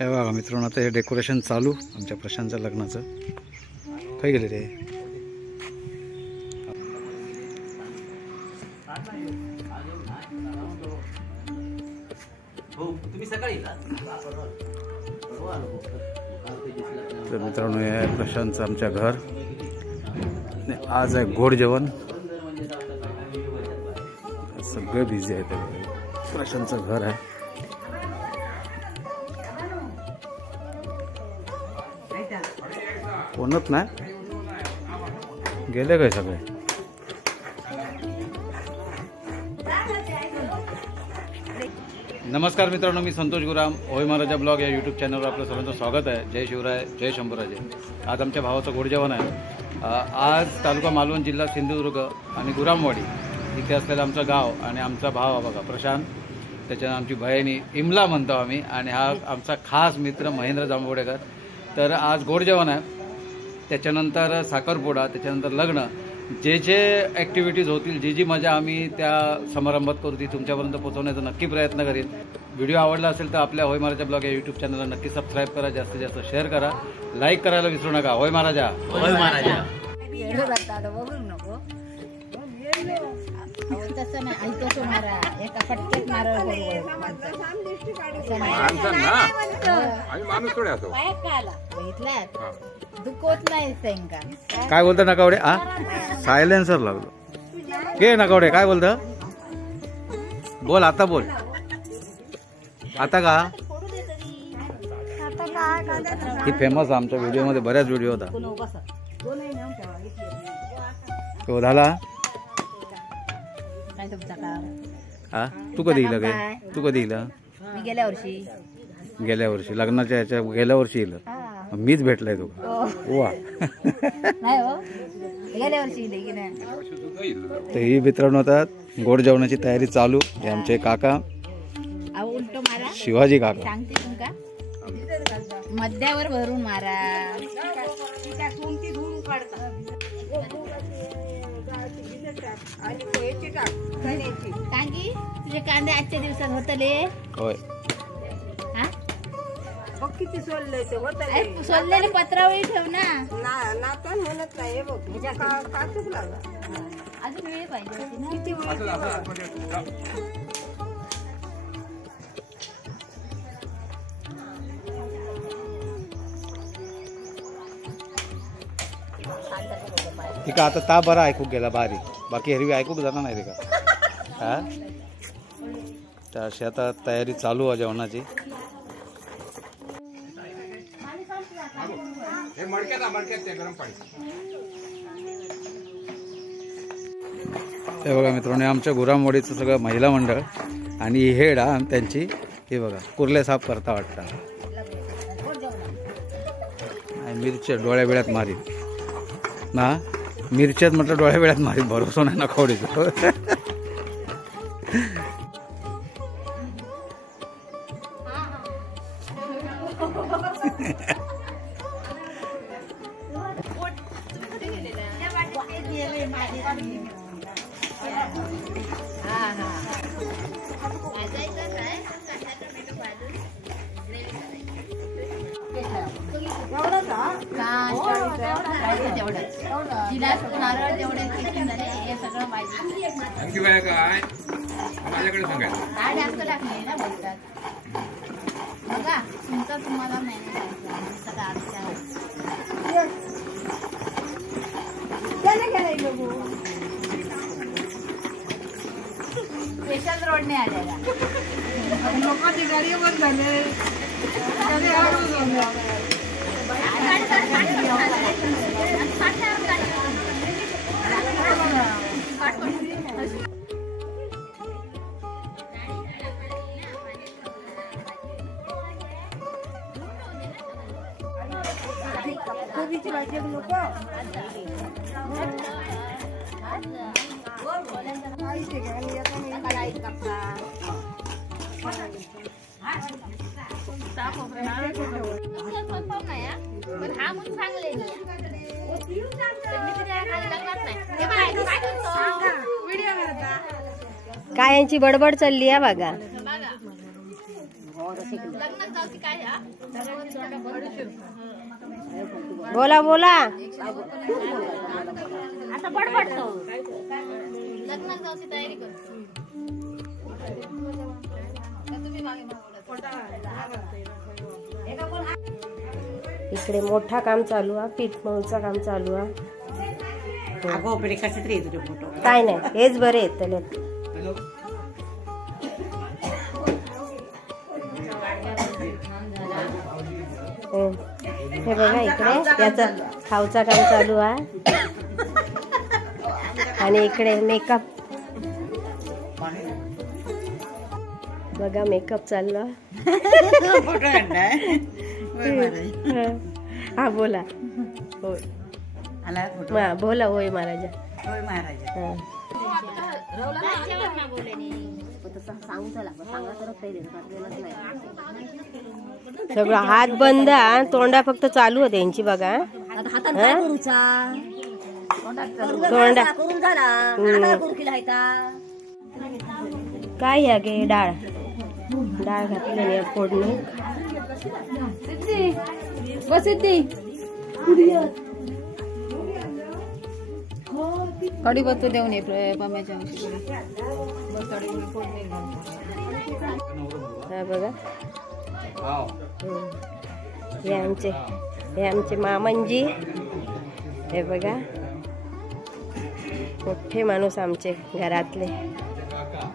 हे बघा मित्रांनो, आता हे डेकोरेशन चालू आमच्या प्रशांतच्या लग्नाचं. काय गेले रे? तर मित्रांनो, हे आहे प्रशांतचं आमच्या घर. आज आहे गोड जेवण. सगळे बिझी आहेत. प्रशांतचं घर आहे. कोणच नाही, गेले काय सगळे. नमस्कार मित्रांनो, मी संतोष गुराम. होय महाराजा ब्लॉग या यूट्यूब चॅनलवर आपलं सर्वांचं स्वागत आहे. जय शिवराय, जय शंभूराजे. आज आमच्या भावाचं गोड जेवण आहे. आज तालुका मालवण, जिल्हा सिंधुदुर्ग आणि गुरामवाडी इथे असलेलं आमचं गाव आणि आमचा भाव बघा प्रशांत, त्याच्यानं आमची बहिणी इमला म्हणतो आम्ही, आणि हा आमचा खास मित्र महेंद्र जांभवडेकर. तर आज गोड जेवण आहे, त्याच्यानंतर साखरपुडा, त्याच्यानंतर लग्न. जे जे ॲक्टिव्हिटीज होतील, जी मजा आम्ही त्या समारंभात करू ती तुमच्यापर्यंत पोहोचवण्याचा नक्की प्रयत्न करीन. व्हिडिओ आवडला असेल तर आपल्या होय महाराजा ब्लॉग या यूट्यूब चॅनलला नक्की सबस्क्राईब करा, जास्तीत जास्त शेअर करा, लाईक करायला विसरू नका. होय महाराजा, होय महाराजा. काय बोलता नकावडे? सायलेन्सर लागलो. घे नकावडे, काय बोलता? बोल, आता बोल. आता का ही फेमस आमच्या व्हिडिओ मध्ये बऱ्याच व्हिडिओ होता. तो झाला. हा, तू कधी येईल काय? तू कधी येईल? गेल्या वर्षी लग्नाच्या याच्या गेल्या वर्षी येईल. मीच भेटलाय तो. वा. तर ही मित्रांनो, आता गोड जेवणाची तयारी चालू. हे आमचे काका शिवाजी काका. मध्यावर भरून मारा. तुझे कांदे आजच्या दिवसात होतले. होय. किती सोलले ते होत सोललेले पत्रावळी ठेव ना. नातन म्हणत नाही बघ. काचूक लागला. अजून वेळ पाहिजे होती ना. किती ठीक आहे. आता ता बरा ऐकूक गेला बारीक, बाकी हेरवी ऐकूक जाणार नाही रे का. हा, तर अशी आता तयारी चालू आहे जेवणाची. हे बघा मित्रांनो, आमच्या गुरामवाडीचं सगळं महिला मंडळ आणि हेड त्यांची. हे बघा कुर्ले साफ करता वाटतं. मिरच्या डोळ्या बिळ्यात मारीत ना. मिरच्यात म्हटलं डोळ्या बिळ्यात मारीत. भरोसा नाही ना खोडीचं. स्पेशल रोडने आलेला. लोकांची गाडी बंद झाले. कोबीची भाजी नको. काय यांची बडबड चालली आहे बघा. बोला बोला आता बडबडतो. लग्नात जाऊची तयारी करतो. इकडे मोठा काम चालू आहे, पीठ मळूचा काम चालू आहे. काय नाही, हेच बरे येत. हे बघा इकडे याचा खाऊचा काम चालू आहे आणि इकडे मेकअप बघा, मेकअप चाललो. हा बोला. बोला. होय महाराजा. होय महाराजा. सगळं हात बंद, तोंडा फक्त चालू होते यांची बघा. तोंडा काय या गे डाळ घातलेली फोडणी. कढीपत्ता देऊन ये पाम्याच्या बघा. हे आमचे मामनजी. हे बघा मोठे माणूस आमचे घरातले.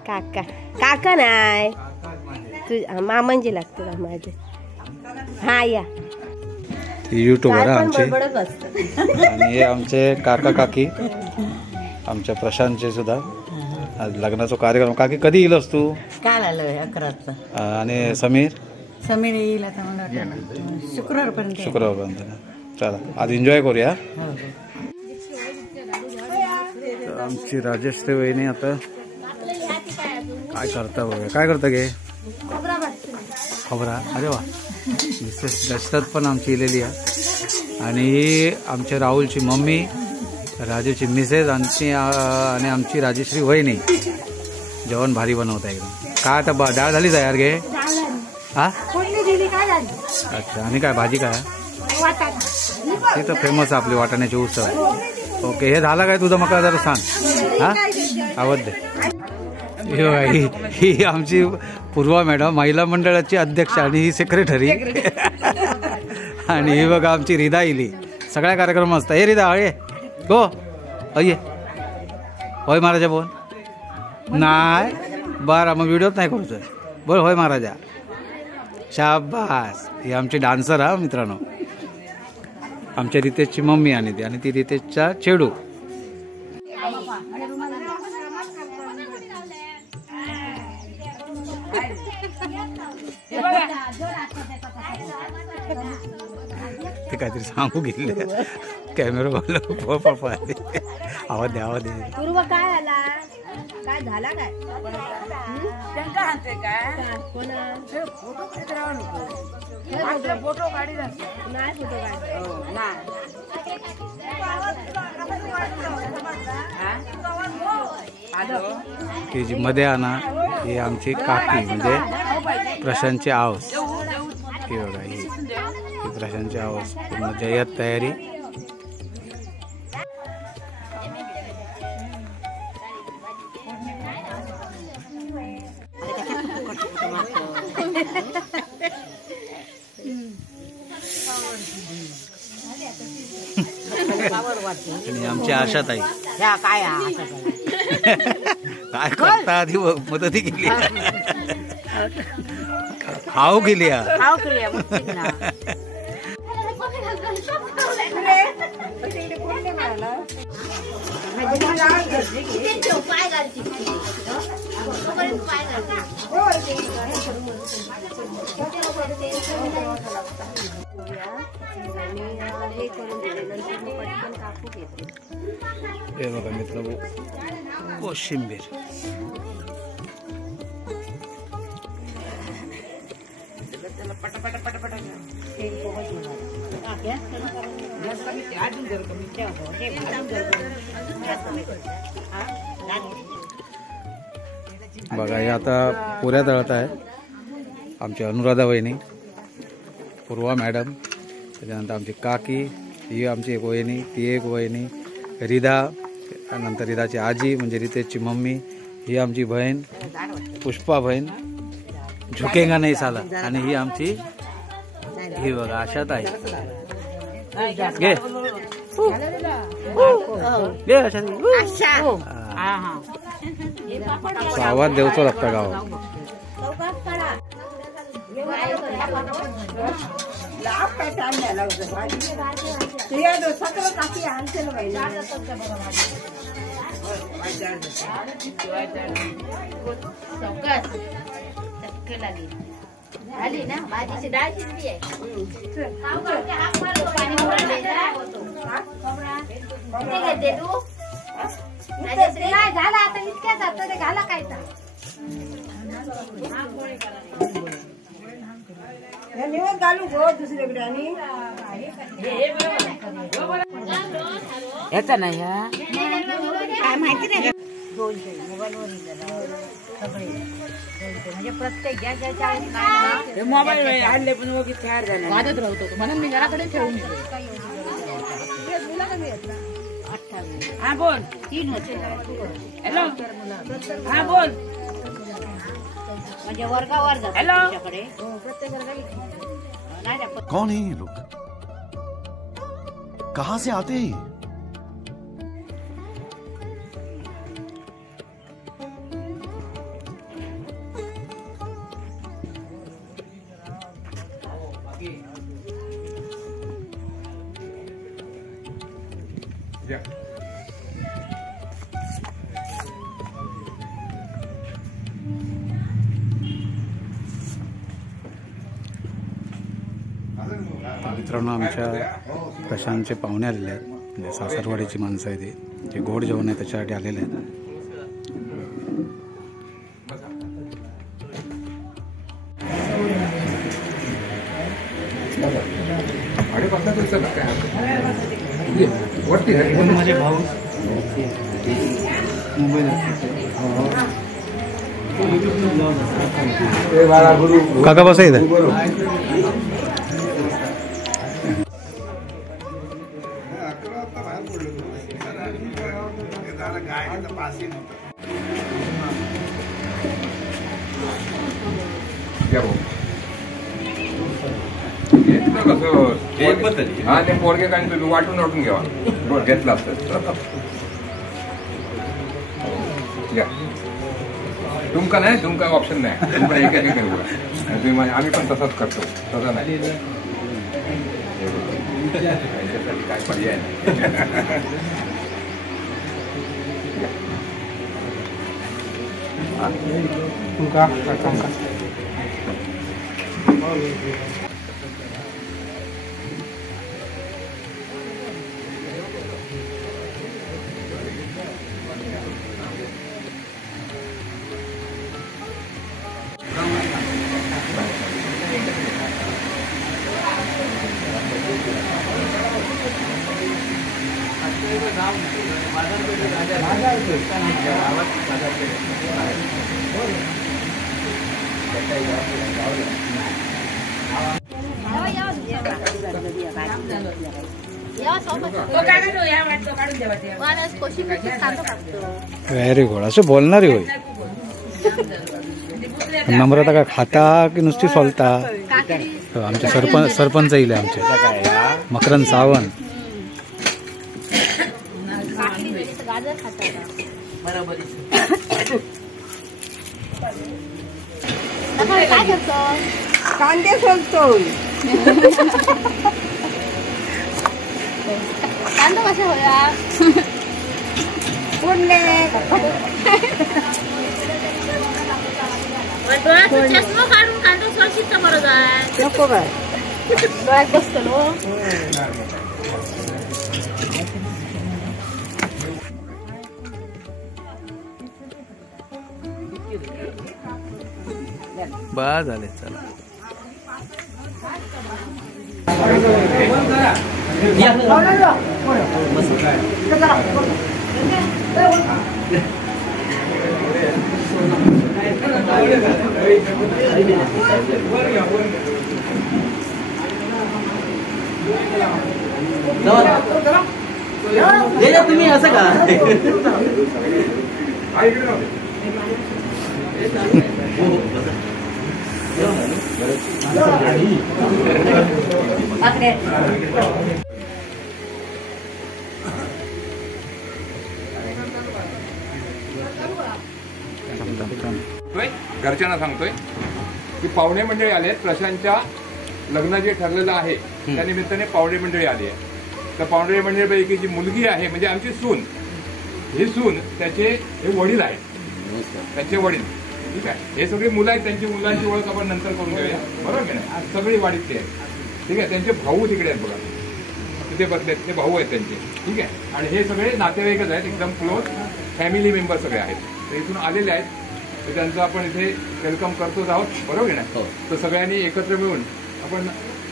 काका नाही तू मामनजी लागतो माझे. हा या युट्यूबर आमचे आणि हे आमचे काका काकी आमच्या प्रशांतचे सुद्धा. आज लग्नाचा कार्यक्रम. काकी कधी येईलस तू? काल आलोय 11चा. आणि समीर येईल आता शुक्रवारपर्यंत. चला आज एन्जॉय करूया. आमची राजश्री वहिनी आता काय करता बघा. काय करता गे? खबरा. अरे वा. मिसेस दशरथ पण आमची इलेली आहे आणि आमच्या राहुलची मम्मी, राजूची मिसेस आणि आमची राजश्री वहिनी जेवण भारी बनवता एकदम. काय आता डाळ झाली तयार गे? हा अच्छा. आणि काय भाजी काय? ती तर फेमस आहे आपली वाटाण्याची उसळ. ओके. हे झालं काय तुझं? मका जरा सांग. हा आवाज दे. ही आमची पूर्वा मॅडम, महिला मंडळाची अध्यक्ष आणि ही सेक्रेटरी. आणि ही बघा आमची रिदा इली. सगळ्या कार्यक्रम असतात. हे रिदा अळे गो अये होय महाराजा बोल. नाही बरं मग व्हिडिओच नाही करूच. बोल होय महाराजा. शाबास. ही आमची डान्सर हा मित्रांनो. आमच्या रितेशची मम्मी आणि ती रितेशचा चेडू. ते काहीतरी सांगू गेले कॅमेरा आवाज दे. आवाज दे. काय आला? काय झाला? काय फोटो काढी नाही. ही जी मध्ये आणा ही आमची काकी म्हणजे प्रशांतची आऊस. ही बघा ही प्रशांतची आऊस. पूर्ण जय्यत तयारी. आणि आमची आशाताई काय करता आधी मदती केली. खाऊ केली. हे बघा मित्र कोशिंबीर. बघा हे आता पुऱ्या तळत आहे. आमची अनुराधा वहिनी, पूर्वा मॅडम, त्याच्यानंतर आमची काकी, ही आमची एक वहिनी, ती एक वहिनी, रिधा, नंतर रिधाची आजी म्हणजे रितेशची मम्मी, ही आमची बहीण पुष्पा बहीण, झुकेगा नाही साला, आणि ही आमची ही बघा आशात आहे. घे घे आवाज देवतो लागता गावात. झाली ना भाजीची डाळ शिजली आहे. घेते तू झाला आता इतक्या जात ते घाला काय घालू गो दुसरीकडे आणि याचा नाही काय माहिती नाही. म्हणजे प्रत्येक मोबाईल आणले पण तयार झाले वाजत राहतो म्हणून मी घराकडे ठेवून हा बोल. 3 होते. हॅलो हा बोल. म्हणजे वर्गावर जातो तुमच्याकडे. कौन है ये लोग? कहां से आते हैं? मित्रांनो, आमच्या प्रशांतचे पाहुणे आलेले आहेत, म्हणजे सासरवाडीची माणसं आहे ती, जे गोड जेवण आहे त्याच्यासाठी आलेले आहेत. काका बसा इथं. हा ते पोरगे काय तुम्ही वाटून वाटून घ्यावा घेतला असत. तुमका नाही, तुमका ऑप्शन नाही, तुमका एक एक तुम्ही आम्ही पण तसाच करतो, तसा नाही काय पर्याय नाही. Very good. असं बोलणारी होय. नम्रता का खाता की नुसती सोलता. आमचे सरपंच येईल आमचे मकरंद सावंत. कांदे सोलतो. कांदा कशा होया पुढले चष्मा काढून कांदा सोलशीचा बरोबर आहे. नको काय डोळ्यात बसतो. बा झाले. चला तुम्ही असं का घरच्यांना सांगतोय की पाहुणे मंडळी आले. प्रशांतच्या लग्न जे ठरलेलं आहे त्या निमित्ताने पाहुणे मंडळी आली आहे. तर पाहुणे मंडळीपैकी जी मुलगी आहे म्हणजे आमची सून, ही सून त्याचे हे वडील आहेत, त्याचे वडील. ठीक आहे, हे सगळी मुलं आहेत. त्यांची मुलांची ओळख आपण नंतर करून घेऊया, बरोबर की नाही. सगळी वाडीतली आहेत. ठीक आहे, त्यांचे भाऊ तिकडे आहेत बघा, तिथे बसलेत, ते भाऊ आहेत त्यांचे. ठीक आहे, आणि हे सगळे नातेवाईकच आहेत, एकदम क्लोज फॅमिली मेंबर सगळे आहेत. तर इथून आलेले आहेत, तर त्यांचं आपण इथे वेलकम करतोच आहोत, बरोबर की नाही. तर सगळ्यांनी एकत्र मिळून आपण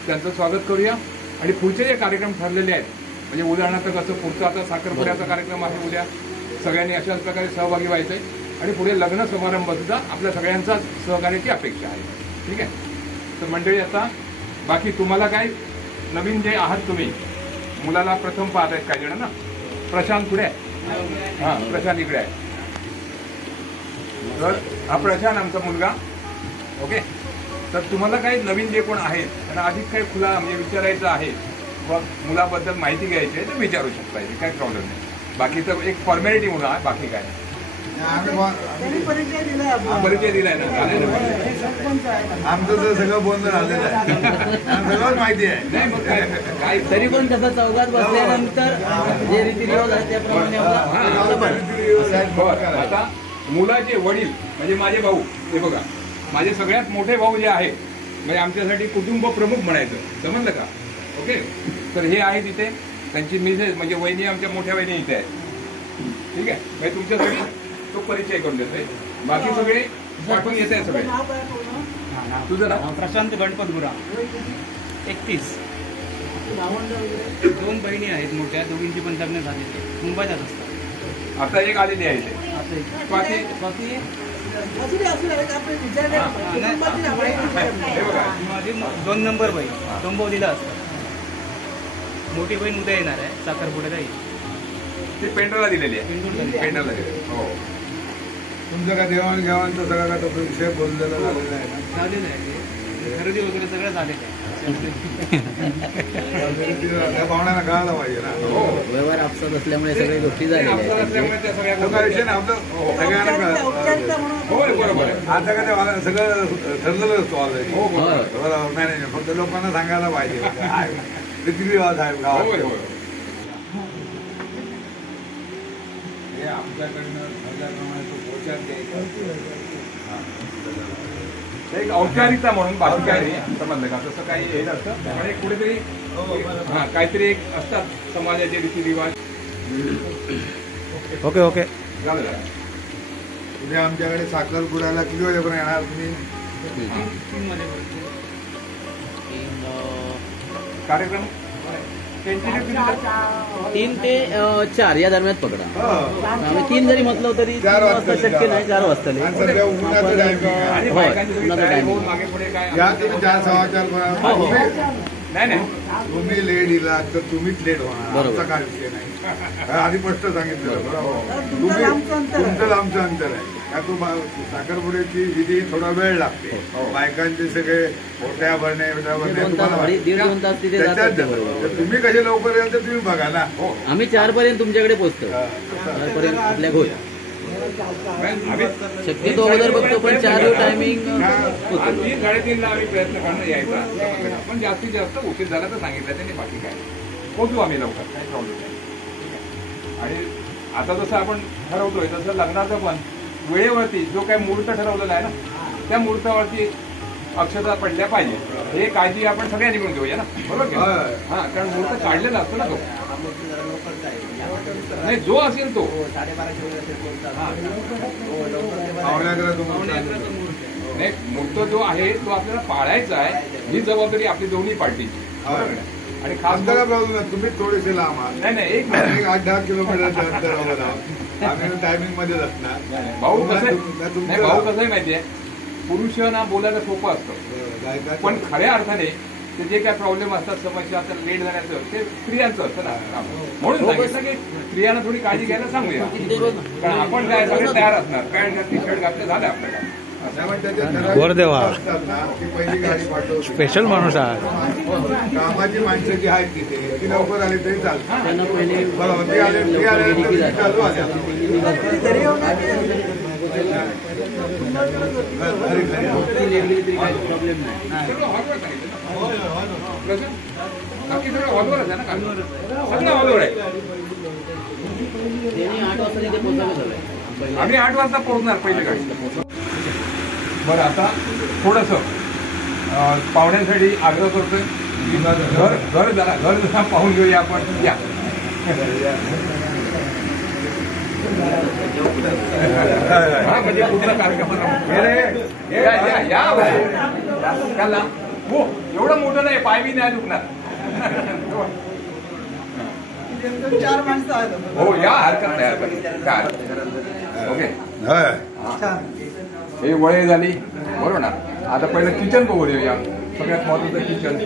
त्यांचं स्वागत करूया. आणि पुढचे जे कार्यक्रम ठरलेले आहेत, म्हणजे उदाहरणार्थ कसं पुढचा आता साखरपुड्याचा कार्यक्रम आहे उद्या, सगळ्यांनी अशाच प्रकारे सहभागी व्हायचंय. आणि पुढे लग्न समारंभ सुद्धा आपल्या सगळ्यांचा सहकार्याची अपेक्षा आहे. ठीक आहे, तर मंडळी आता बाकी तुम्हाला काय नवीन जे आहात तुम्ही, मुलाला प्रथम पाहत आहेत काही जण ना. प्रशांत पुढे आहे, हां प्रशांत इकडे आहे. तर हा प्रशांत आमचा मुलगा. ओके, तर तुम्हाला काही नवीन जे कोण आहेत त्यांना अधिक काही खुला म्हणजे विचारायचं आहे व मुलाबद्दल माहिती घ्यायची आहे तर विचारू शकता, काही प्रॉब्लेम नाही. बाकीचं एक फॉर्मॅलिटी म्हणून आहे, बाकी काय नाही. परिचय दिलाय ना, झालेलं आमचं तर सगळं बोलणं झालेलं आहे, सगळं माहिती आहे. नाही मग काय तरी पण तसं चौघात बसल्यानंतर जे रीतिरिवाज आहेत त्याप्रमाणे आता मुलाचे वडील म्हणजे माझे भाऊ, हे बघा माझे सगळ्यात मोठे भाऊ जे आहे, म्हणजे आमच्यासाठी कुटुंब प्रमुख म्हणायचं, समजलं का. ओके, तर हे आहे तिथे त्यांची मिसेस म्हणजे वहिनी, आमच्या मोठ्या वहिनी इथे आहे. ठीक आहे, म्हणजे तुमच्यासाठी तो परिचय करून देतोय. बाकी सगळे पाठवून येत आहे सगळे. तुझं नाव? प्रशांत गणपत गुरा, 31. 2 बहिणी आहेत मोठ्या, दोघींची पण लग्न झालेली, मुंबईत असतात. आता एक आलेली आहे इथे. बाकी माझी 2 नंबर बहीण डोंबिवलीला असतात. मोठी बहीण उद्या येणार आहे, साखरपुड्याला येईल. ती पेंडरला दिलेली आहे, पेंडरला दिलेली. हो, तुमचं काय देवाणघेवाणचं सगळं का तो विषय बोललेला झालेला आहे ना. झालेलं आहे, खरेदी वगैरे सगळं झालेलं आहे. त्या पाहुण्याला कळायला पाहिजे ना. व्यवहार आपसात असल्यामुळे सगळ्या गोष्टी झालेल्या आहेत. तो काय विषय ना, आपलं सगळ्यांना कळलं. होय बरोबर आहे. आता काय ते सगळं ठरलेलं असतो ऑलरेडी. मॅनेजर फक्त लोकांना सांगायला पाहिजे रीतिरिवाज आहे गावात. हे आमच्याकडनं ठरल्याप्रमाणे तो पोचार द्यायचा, एक औपचारिकता म्हणून, बाकी काय नाही. समजलं का, तसं काही हे नसतं. पण एक कुठेतरी हा काहीतरी एक असतात समाजाचे रीतिरिवाज. ओके ओके, झालं. उद्या आमच्याकडे साखरपुड्याला किती वाजेपर्यंत येणार तुम्ही? कार्यक्रम 3 ते 4 या दरम्यान पकडा. आम्ही 3 जरी म्हटलं तरी 4 वाजता शक्य नाही. 4 वाजता आणि सध्या उन्हाचं टायमिंग मागे पुढे काय या तुम्ही 4, 4:15 नाही तुम्ही लेट येला तर तुम्हीच लेट होणार, आमचा काय विषय नाही. आधी स्पष्ट सांगितलं बरोबर. तुमचं लांबचं अंतर आहे का. तू साखरपुड्याची विधी थोडा वेळ लागते, बायकांचे सगळे ओट्या भरणे तुम्ही कसे लवकर याल तर तुम्ही बघा ना. आम्ही 4 पर्यंत तुमच्याकडे पोहोचतो. 4 पर्यंत आपल्या घोष शक्यतो अगोदर बघतो, पण 4 टायमिंग 3, 3:30 आम्ही प्रयत्न करणं यायचा. पण जास्तीत जास्त उशीर झाला तर सांगितलं त्यांनी, बाकी काय पोहोचू आम्ही लवकर, काही प्रॉब्लेम नाही. आणि आता जसं आपण ठरवतोय तसं लग्नाचं पण वेळेवरती जो काही मुहूर्त ठरवलेला आहे ना, त्या मुहूर्तावरती अक्षता पडल्या पाहिजे. हे काळजी आपण सगळ्यांनी मिळून घेऊया ना, बरोबर की. हा, कारण मुहूर्त काढलेला असतो ना तो, नाही जो असेल तो. नाही, मुहूर्त जो आहे तो आपल्याला पाळायचा आहे, ही जबाबदारी आपली दोन्ही पार्टीची. आणि खास प्रॉब्लेम तुम्ही थोडेसे लांब आहात. नाही एक 8-10 किलोमीटरच्या अंतरावर आहोत. आम्ही टायमिंग मध्येच असणार. भाऊ कसं आहे माहितीये, पुरुषांना बोलायला सोपं असतं, पण खऱ्या अर्थाने ते जे काय प्रॉब्लेम असतात, समस्या असतात, लेट झाल्याचं ते स्त्रियांचं असतं ना. म्हणून सांगितलं की स्त्रियांना थोडी काळजी घ्यायला सांगूया, कारण आपण काय सगळे तयार असणार, पॅन्ट टी शर्ट घातले झालं आपल्याला. गोरदेवा स्पेशल माणूस आहे. कामाची माणसं जी आहेत तिथे ती लवकर आली तरी चालतं. बरोबर, ते आले चालू आले. आम्ही 8 वाजता पोहोचणार पहिल्या गाडीला. बरं, आता थोडंसं पाहुण्यांसाठी आग्रह करतोय, घर जरा पाहून घेऊया आपण. या म्हणजे पूर्ण कार्यक्रम हो, एवढं मोठं नाही, पाय बी नाही दुखणार. 4 माणसं आहेत. हो, या हरकत नाही, काय ओके. हे वळे झाली बरोबर ना. आता पहिलं किचन बघू देऊया, सगळ्यात महत्वाचं किचन.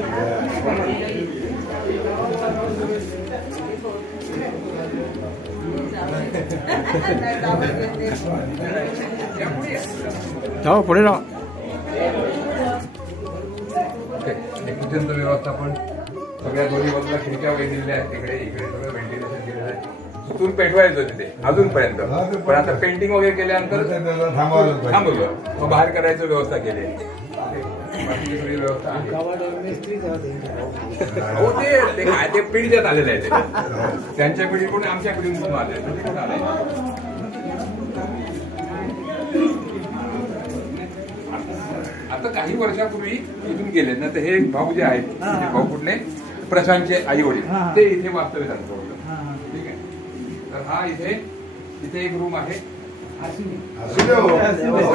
जाऊ पुढे जाऊ. किचनचं व्यवस्थापन सगळ्या दोन्ही बाजूला खिडक्या वगैरे दिलेल्या आहेत. इकडे सगळं व्हेंटिलेशन केलेलं आहे. सुतून पेटवायचं तिथे अजूनपर्यंत, पण आता पेंटिंग वगैरे केल्यानंतर थांबवलं, मग बाहेर करायचं व्यवस्था केली. बाकीची सगळी व्यवस्था आहे. हो, ते पिढीच्यात आलेलं आहे. ते त्यांच्या पिढीकडून आमच्या पिढीकडून आले. आता काही वर्षापूर्वी इथून गेले ना, तर हे भाऊ जे आहेत, भाऊ कुठले, प्रशांतचे आई वडील, ते इथे वास्तव्य झालं. ठीक आहे. तर हा इथे एक रूम आहे.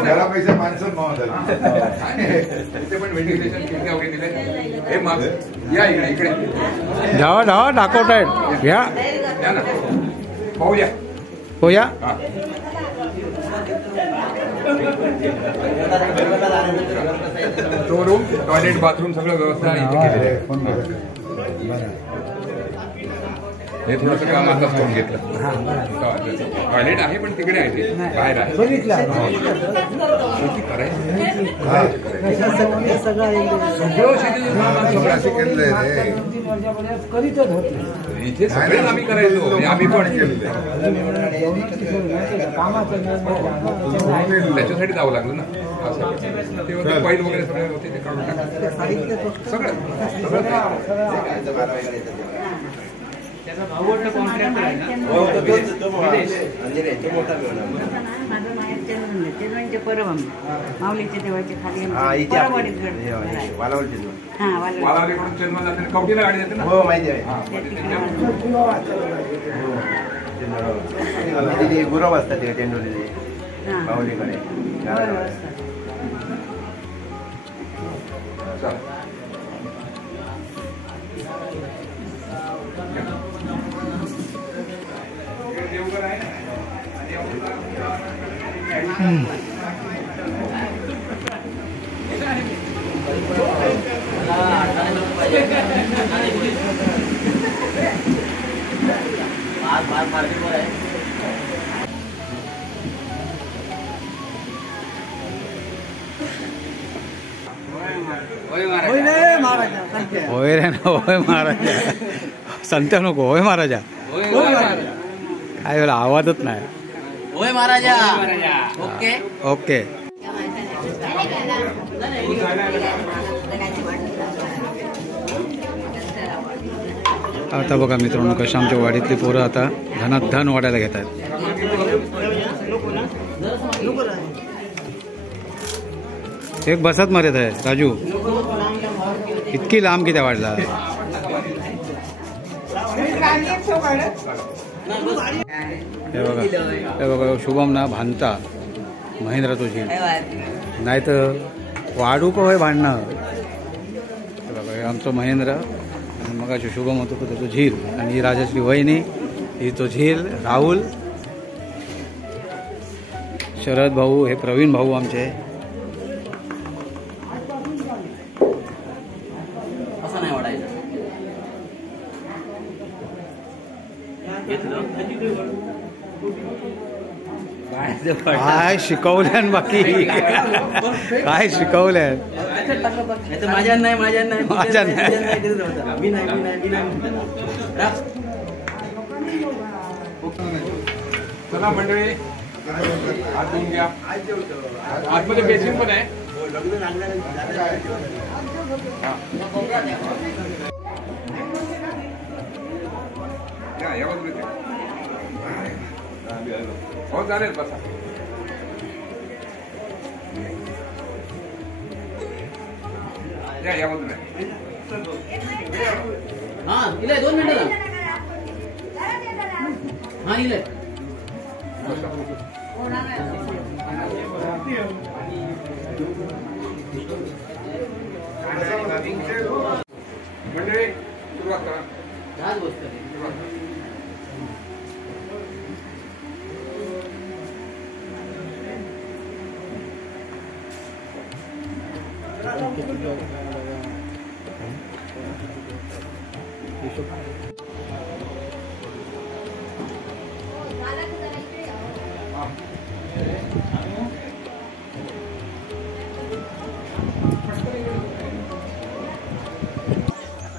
घरापेक्षा माणसं इथे पण व्हेंटिलेशन खिडक्या वगैरे दिले. हे माग या इकडे जावा दाखवत आहेत. या ना, पाहूया. हो या. तो रूम, टॉयलेट, बाथरूम सगळं व्यवस्था इथे केलेली आहे. हे थोडंसं काम आता करून घेतलं. टॉयलेट आहे पण तिकडे आहे, ते बाहेर आहे. शेती करायचं इथे सगळेच आम्ही करायचो. आम्ही पण त्याच्यासाठी जावं लागलं ना. ते फाईल वगैरे सगळे होते, ते काढून टाकलं सगळं. त्याचा भावट कॉन्ट्रॅक्टर आहे ना, माऊलीच्या देवाच्या खाली वालावलीकडून चेन्नईला कवठीला गाडी येते ना. हो, माहिती आहे. गुरव असतात ते टेंडोलीचे माऊलीकडे. होय रे ना, होय महाराजा. संत नको, होय महाराजा. काय वेळा आवाजच नाही. होय महाराजा. Okay okay. आता बघा मित्रांनो, कशा आमच्या वाडीतली पोरं आता धनाधन वाढायला घेत आहेत. एक बसत मर्यादा आहे राजू. इतकी लांब किती वाढला. हे बघा शुभम ना भांडता महेंद्र तुझी नाही तर वाढू का होय भांडणं. हे बघा, हे आमचं महेंद्र, मग शुभम होतो तो झील, आणि ही राजाश्री वहिनी, ही तो झील, राहुल, शरद भाऊ, हे प्रवीण भाऊ आमचे. काय शिकवल्यान बाकी काय शिकवल्यान माझ्या नाही माझ्या नाही माझ्या नाही. मी नाही चला मंडळी हात धुवून घ्या. आतमध्ये बेसिन पण आहे. या बाजूला हो चालेल बसा. या बाजूला हा इले 2 मिनिटं हा इले मंडळी सुरुवात करा.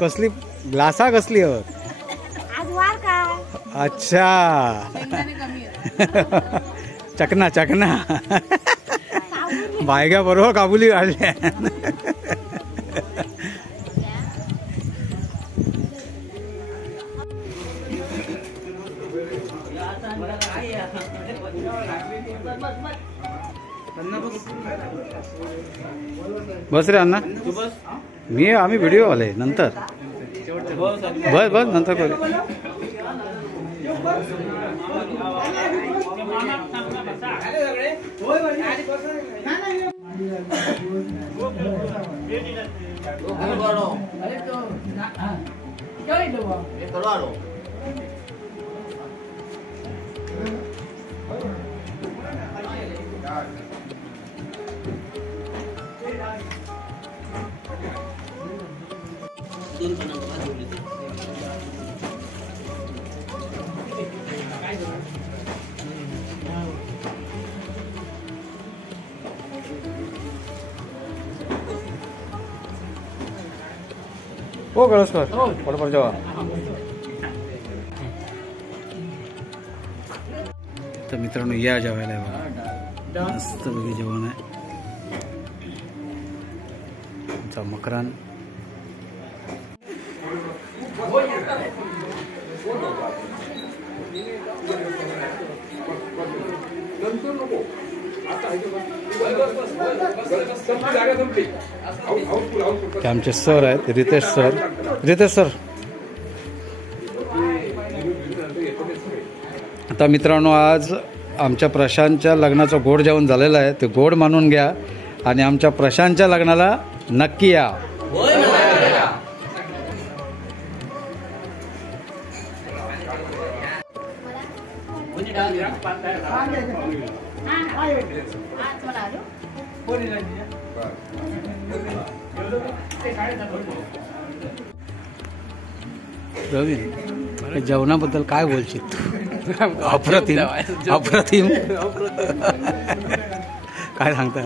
कसली ग्लासा कसली आज वार काय अच्छा चकना चकना बायगा बरोबर काबुली काढल्या बस रे अण्णा मी आम्ही व्हिडिओ आले नंतर बस बस नंतर करू. हो कळसकर पडपड जेव्हा तर मित्रांनो या जेवायला बघा मस्त बघी जेवण आहे. आमचा मकरान ते आमचे सर आहेत रितेश सर. रितेश सर आता मित्रांनो आज आमच्या प्रशांतच्या लग्नाचं गोड जेवण झालेलं आहे ते गोड मानून घ्या आणि आमच्या प्रशांतच्या लग्नाला नक्की या. रवी जेवणाबद्दल काय बोलशील तू? अप्रतिम अप्रतिम काय सांगता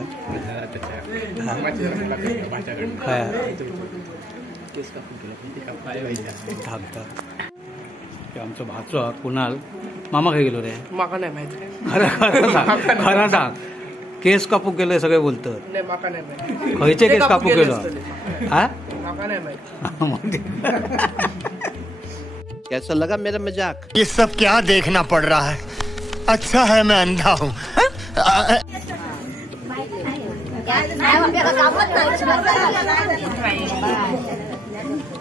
काय आमचं भाचो कुणाल मामा काय गेलो रे माका नाही माहिती खरं सांग केस कापूक गेले सगळे बोलतात माका नाही माहिती खयचे केस कापूक गेलो हा माका नाही माहिती. कैसा लगा मेरा मजाक? ये सब क्या देखना पड़ रहा है? अच्छा है मैं अंधा हूँ.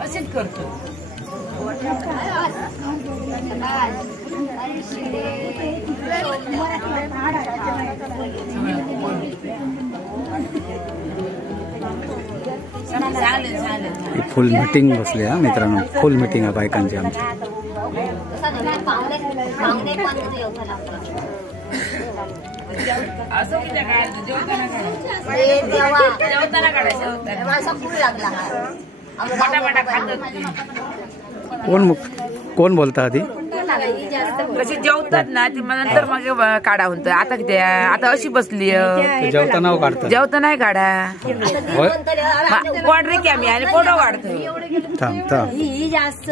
असेच करतो. फुल मीटिंग बसली हा मित्रांनो फुल मीटिंग आहे बायकांची आमची. कोण बोलता आधी कशी जेवतात ना ती मग नंतर मग काढा म्हणतो. आता किती आता अशी बसली जेवताना काढतात, जेवता नाही काढा पोट की आम्ही आणि फोटो काढतो.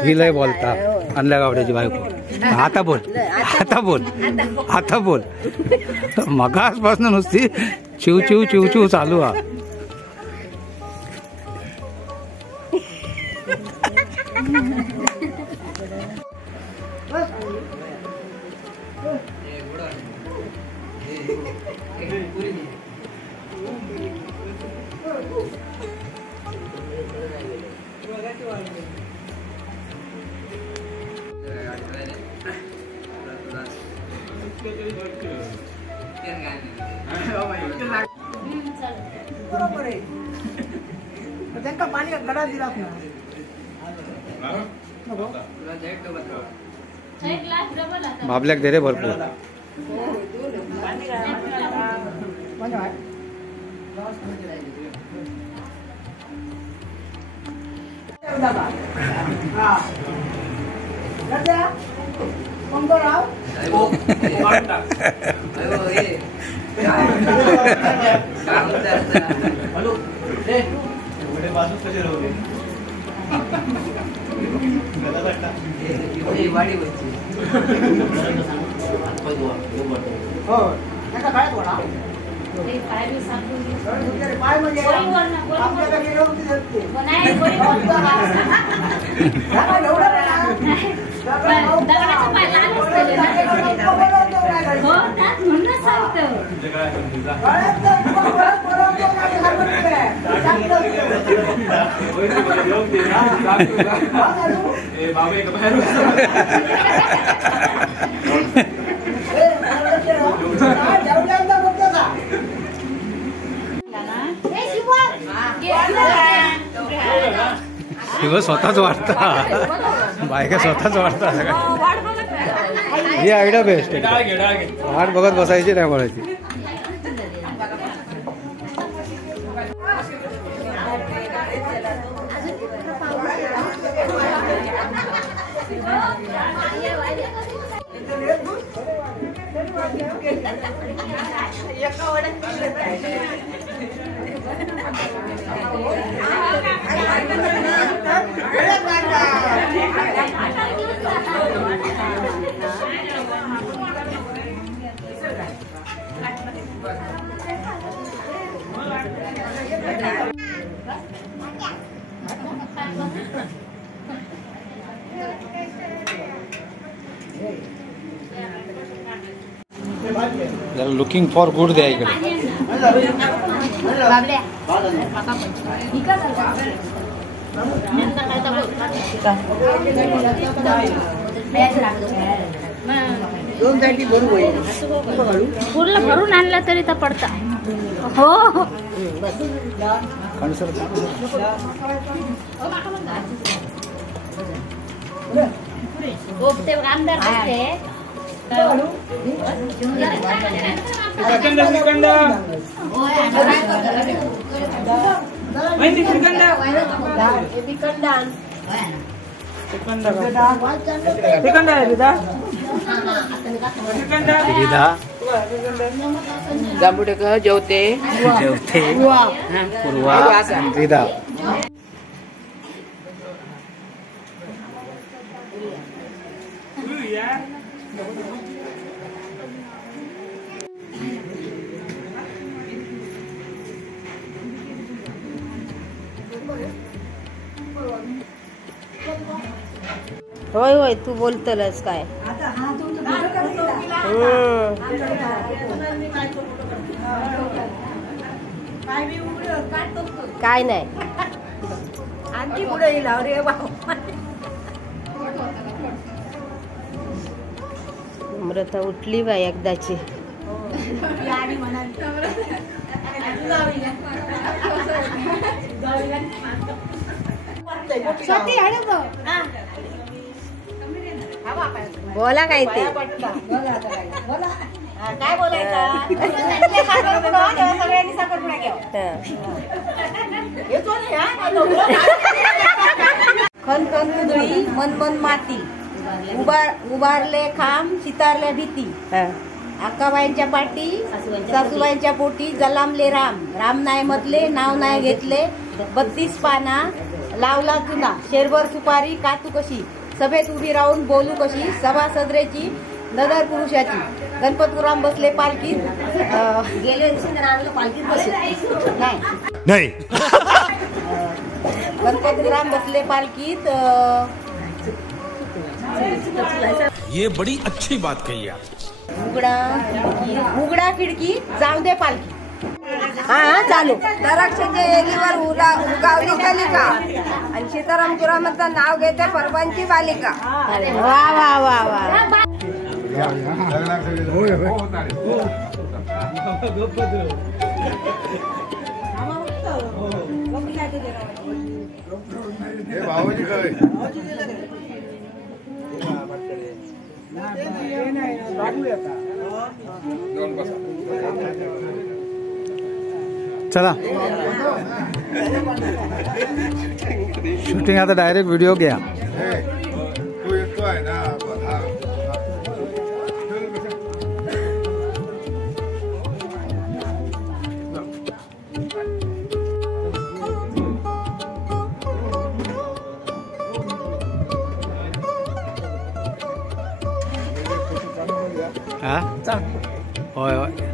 ही लय बोलता आणल्या गावड्याची बायको. आता बोल आता बोल आता बोल. मगासपासून नुसती चिव चिव चिव चिव चालू हा. भाबल्याक दे रे भरपूर. स्वतःच वाटता बायका स्वतःच वाटता. ही आयडिया बेस्ट आहे. वाट बघत बसायची नाही बोलायची. लुकिंग फॉर गुड द्या इकडे. पूर्ण भरून आणला तरी तर पडता. हो आमदार जांबुडे जेवते जेवते पूर्वा रिदा. होय होय तू बोलतलच काय. काय नाही आणखी पुढे येईल रे. अमृता उठली बाई एकदाची. बोला काय ते काय बोलायचं. खन खन कुदळी मन मन माती उभारले खांब चितारल्या भीती अक्काबाईंच्या पाठी सासूबाईंच्या पोटी जलामले राम नाही म्हटले नाव नाही घेतले 32 पाना लावला चुना शेरभर सुपारी कातू कशी सभेत उभी राहून बोलू कशी सभा सदरेची नदर पुरुषाची गणपतपुराम बसले पालखीत गेले पालखीत बसले नहीं गणपतपुराम बसले पालखीत ये बड़ी अच्छी बात कही आप उघडा खिडकी जाऊ दे पालखी हा चालू दराक्षाच्या एकीवर उगावली कलिका आणि सीतारामपुरामाचं नाव घेते परवांची बालिका वा वा वा वा भावाजी काय चला शूटिंग आता डायरेक्ट व्हिडिओ घ्या. तू येतोय ना होय होय